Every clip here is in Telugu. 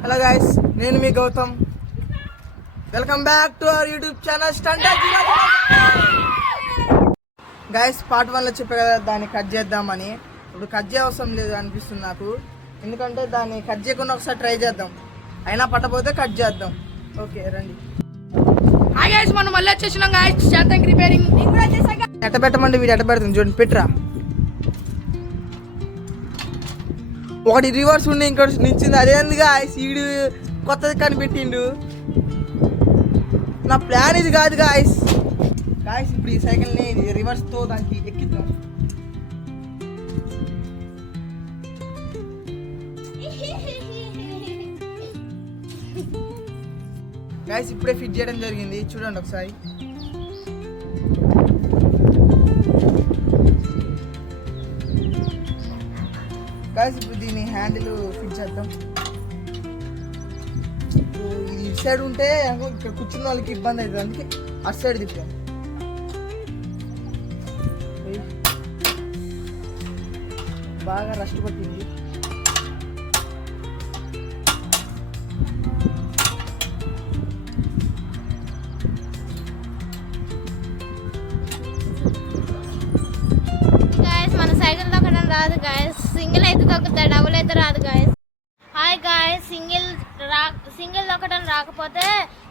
హలో గైస్, నేను మీ Gautam. Welcome back to our YouTube channel stunt guys. Part 1 లో చెప్పే కదా దాన్ని కట్ చేద్దామని. ఇప్పుడు కట్ చేయవసరం లేదు అనిపిస్తుంది నాకు, ఎందుకంటే దాన్ని కట్ చేయకుండా ఒకసారి ట్రై చేద్దాం. అయినా పట్టపోతే కట్ చేద్దాం. ఓకే రండి. మనం మళ్ళీ వచ్చేసినాం గాయస్, శాంతంకి రిపేరింగ్ ఎట్ట పెట్టమండి, వీడు ఎట్ట పెడుతుంది చూడండి. పెట్రా, ఒకటి రివర్స్ ఉండి ఇంకోటి నించింది. అదేందుగా సీడు కొత్తది కనిపెట్టిండు. నా ప్లాన్ ఇది కాదు గాయస్. ఇప్పుడు ఈ సైకిల్ని రివర్స్తో దానికి ఎక్కిద్దాం. గాయస్ ఇప్పుడే ఫిట్ చేయడం జరిగింది, చూడండి ఒకసారి. గాయస్ ఇప్పుడు దీని హ్యాండిల్ ఫిట్ చేద్దాం. ఇది ఇటు సైడ్ ఉంటే ఇక్కడ కూర్చున్న వాళ్ళకి ఇబ్బంది అవుతుంది, అందుకే అటు సైడ్ తిప్పాం. బాగా రస్ట్ పట్టింది. రాదు గాయస్, సింగిల్ అయితే తొక్కుతా, డబుల్ అయితే రాదు గాయస్. హాయ్ గాయస్, సింగిల్ తొక్కడం రాకపోతే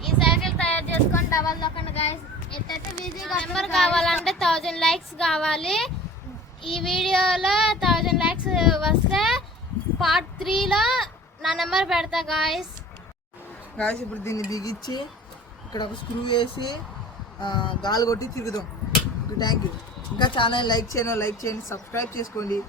ఈ సైకిల్ తయారు చేసుకొని డబల్ తొక్కండి గాయస్. ఎట్లయితే ఈజీగా నెంబర్ కావాలంటే 1000 లైక్స్ కావాలి. ఈ వీడియోలో 1000 లైక్స్ వస్తే పార్ట్ 3లో నా నెంబర్ పెడతా గాయస్. ఇప్పుడు దీన్ని బిగించి ఇక్కడ ఒక స్క్రూ వేసి గాలి కొట్టి తిరుగుదాం. Thank you. ఇంకా ఛానల్ లైక్ చేయండి, సబ్స్క్రైబ్ చేసుకోండి.